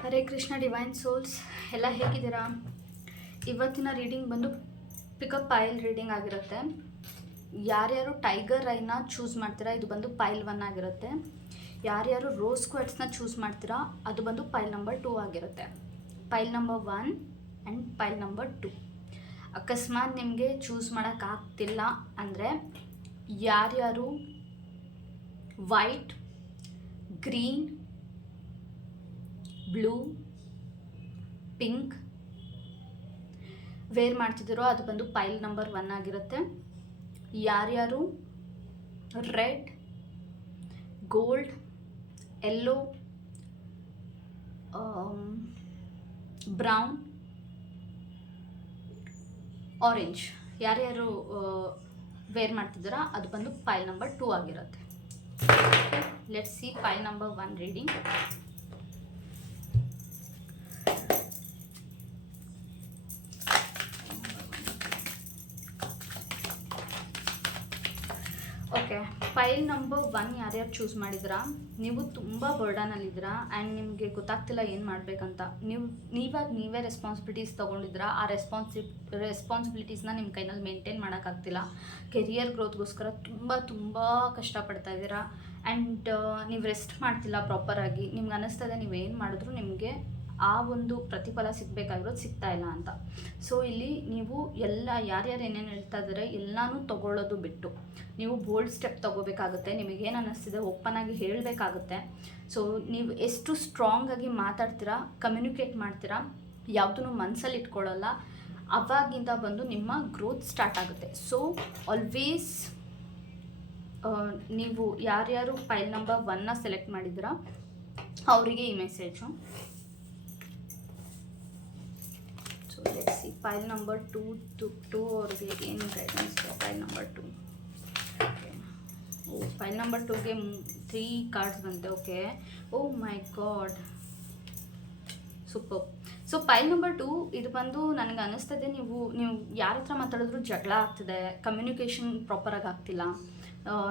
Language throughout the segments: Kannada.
ಹರೇ ಕೃಷ್ಣ ಡಿವೈನ್ ಸೋಲ್ಸ್, ಎಲ್ಲ ಹೇಗಿದ್ದೀರಾ? ಇವತ್ತಿನ ರೀಡಿಂಗ್ ಬಂದು ಪಿಕಪ್ ಪೈಲ್ ರೀಡಿಂಗ್ ಆಗಿರುತ್ತೆ. ಯಾರ್ಯಾರು ಟೈಗರ್ ಐನ ಚೂಸ್ ಮಾಡ್ತೀರಾ ಇದು ಬಂದು ಪೈಲ್ 1 ಆಗಿರುತ್ತೆ. ಯಾರ್ಯಾರು ರೋಸ್ ಕ್ವಾಟ್ಸ್ನ ಚೂಸ್ ಮಾಡ್ತೀರಾ ಅದು ಬಂದು ಪೈಲ್ ನಂಬರ್ 2 ಆಗಿರುತ್ತೆ. Pile number 1 and pile number 2. ಅಕಸ್ಮಾತ್ ನಿಮಗೆ ಚೂಸ್ ಮಾಡೋಕ್ಕಾಗ್ತಿಲ್ಲ ಅಂದರೆ ಯಾರ್ಯಾರು white, green, blue, pink wear ಮಾಡ್ತಿದ್ದೀರೋ ಅದು ಬಂದು ಪೈಲ್ ನಂಬರ್ 1 ಆಗಿರುತ್ತೆ. ಯಾರ್ಯಾರು red, gold, yellow, brown, orange ಯಾರ್ಯಾರು ವೇರ್ ಮಾಡ್ತಿದ್ದೀರಾ ಅದು ಬಂದು ಪೈಲ್ ನಂಬರ್ 2 ಆಗಿರುತ್ತೆ. Let's see pile number 1 reading. Okay, pile number 1 ಯಾರ್ಯಾರು ಚೂಸ್ ಮಾಡಿದ್ರಾ, ನೀವು ತುಂಬ ಬರ್ಡನಲ್ಲಿದ್ದೀರಾ ಆ್ಯಂಡ್ ನಿಮಗೆ ಗೊತ್ತಾಗ್ತಿಲ್ಲ ಏನು ಮಾಡಬೇಕಂತ. ನೀವೇ ರೆಸ್ಪಾನ್ಸಿಬಿಲಿಟೀಸ್ ತೊಗೊಂಡಿದ್ದೀರಾ. ಆ ರೆಸ್ಪಾನ್ಸಿಬಿಲಿಟೀಸ್ನ ನಿಮ್ಮ ಕೈನಲ್ಲಿ ಮೇಂಟೈನ್ ಮಾಡೋಕ್ಕಾಗ್ತಿಲ್ಲ. ಕೆರಿಯರ್ ಗ್ರೋತ್ಗೋಸ್ಕರ ತುಂಬ ಕಷ್ಟಪಡ್ತಾ ಇದ್ದೀರಾ ಆ್ಯಂಡ್ ನೀವು ರೆಸ್ಟ್ ಮಾಡ್ತಿಲ್ಲ ಪ್ರಾಪರಾಗಿ. ನಿಮ್ಗೆ ಅನ್ನಿಸ್ತದೆ ನೀವೇನು ಮಾಡಿದ್ರು ನಿಮಗೆ ಆ ಒಂದು ಪ್ರತಿಫಲ ಸಿಗಬೇಕಾಗಿರೋದು ಸಿಗ್ತಾ ಇಲ್ಲ ಅಂತ. ಸೊ ಇಲ್ಲಿ ನೀವು ಯಾರ್ಯಾರು ಏನೇನು ಹೇಳ್ತಾ ಇದ್ದಾರೆ ಎಲ್ಲನೂ ತೊಗೊಳ್ಳೋದು ಬಿಟ್ಟು ನೀವು ಬೋಲ್ಡ್ ಸ್ಟೆಪ್ ತೊಗೋಬೇಕಾಗುತ್ತೆ. ನಿಮಗೇನು ಅನ್ನಿಸ್ತಿದೆ ಓಪನ್ ಆಗಿ ಹೇಳಬೇಕಾಗುತ್ತೆ. ಸೊ ನೀವು ಎಷ್ಟು ಸ್ಟ್ರಾಂಗಾಗಿ ಮಾತಾಡ್ತೀರಾ, ಕಮ್ಯುನಿಕೇಟ್ ಮಾಡ್ತೀರಾ, ಯಾವುದೂ ಮನಸ್ಸಲ್ಲಿ ಇಟ್ಕೊಳ್ಳಲ್ಲ, ಅವಾಗಿಂದ ಬಂದು ನಿಮ್ಮ ಗ್ರೋತ್ ಸ್ಟಾರ್ಟ್ ಆಗುತ್ತೆ. ಸೊ ಆಲ್ವೇಸ್ ನೀವು ಯಾರ್ಯಾರು ಪೈಲ್ ನಂಬರ್ 1ನ ಸೆಲೆಕ್ಟ್ ಮಾಡಿದ್ದೀರಾ ಅವರಿಗೆ ಈ message. So let's see pile number 2 ಅವ್ರಿಗೆ ಏನು ಗೈಡೆನ್ಸ್ ಇದೆ. ಪೈಲ್ ನಂಬರ್ 2 ಪೈಲ್ ನಂಬರ್ 2ಗೆ 3 ಕಾರ್ಡ್ಸ್ ಬಂತೆ. Okay, oh my God, super. So pile number 2 ಇದು ಬಂದು ನನಗೆ ಅನ್ನಿಸ್ತದೆ ನೀವು ಯಾರ ಹತ್ರ ಮಾತಾಡಿದ್ರು ಜಗಳ ಆಗ್ತಿದೆ, ಕಮ್ಯುನಿಕೇಷನ್ ಪ್ರಾಪರಾಗಿ ಆಗ್ತಿಲ್ಲ,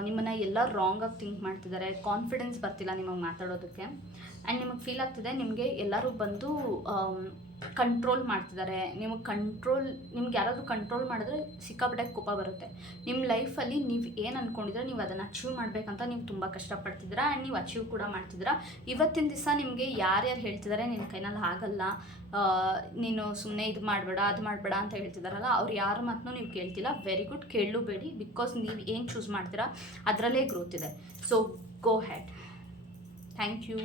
ನಿಮ್ಮನ್ನು ಎಲ್ಲ ರಾಂಗಾಗಿ ಥಿಂಕ್ ಮಾಡ್ತಿದ್ದಾರೆ, ಕಾನ್ಫಿಡೆನ್ಸ್ ಬರ್ತಿಲ್ಲ ನಿಮಗೆ ಮಾತಾಡೋದಕ್ಕೆ ಆ್ಯಂಡ್ ನಿಮಗೆ ಫೀಲ್ ಆಗ್ತಿದೆ ನಿಮಗೆ ಎಲ್ಲರೂ ಬಂದು ಕಂಟ್ರೋಲ್ ಮಾಡ್ತಿದ್ದಾರೆ. ನಿಮ್ಗೆ ಯಾರಾದರೂ ಕಂಟ್ರೋಲ್ ಮಾಡಿದ್ರೆ ಸಿಕ್ಕಾಪಟ್ಟೆ ಕೋಪ ಬರುತ್ತೆ. ನಿಮ್ಮ ಲೈಫಲ್ಲಿ ನೀವು ಏನು ಅಂದ್ಕೊಂಡಿದ್ರೆ ನೀವು ಅದನ್ನು ಅಚೀವ್ ಮಾಡಬೇಕಂತ ನೀವು ತುಂಬ ಕಷ್ಟಪಡ್ತಿದ್ದೀರಾ ಆ್ಯಂಡ್ ನೀವು ಅಚೀವ್ ಕೂಡ ಮಾಡ್ತಿದ್ದೀರಾ. ಇವತ್ತಿನ ದಿವಸ ನಿಮಗೆ ಯಾರ್ಯಾರು ಹೇಳ್ತಿದ್ದಾರೆ ನಿನ್ನ ಕೈನಲ್ಲಿ ಆಗಲ್ಲ, ನೀನು ಸುಮ್ಮನೆ ಇದು ಮಾಡಬೇಡ ಅದು ಮಾಡಬೇಡ ಅಂತ ಹೇಳ್ತಿದ್ದಾರಲ್ಲ ಅವ್ರು ಯಾರ ಮಾತನ್ನೂ ನೀವು ಕೇಳ್ತಿಲ್ಲ. ವೆರಿ ಗುಡ್, ಕೇಳಬೇಡಿ. ಬಿಕಾಸ್ ನೀವು ಏನು ಚೂಸ್ ಮಾಡ್ತೀರಾ ಅದರಲ್ಲೇ ಗ್ರೋತ್ ಇದೆ. So go ahead. Thank you.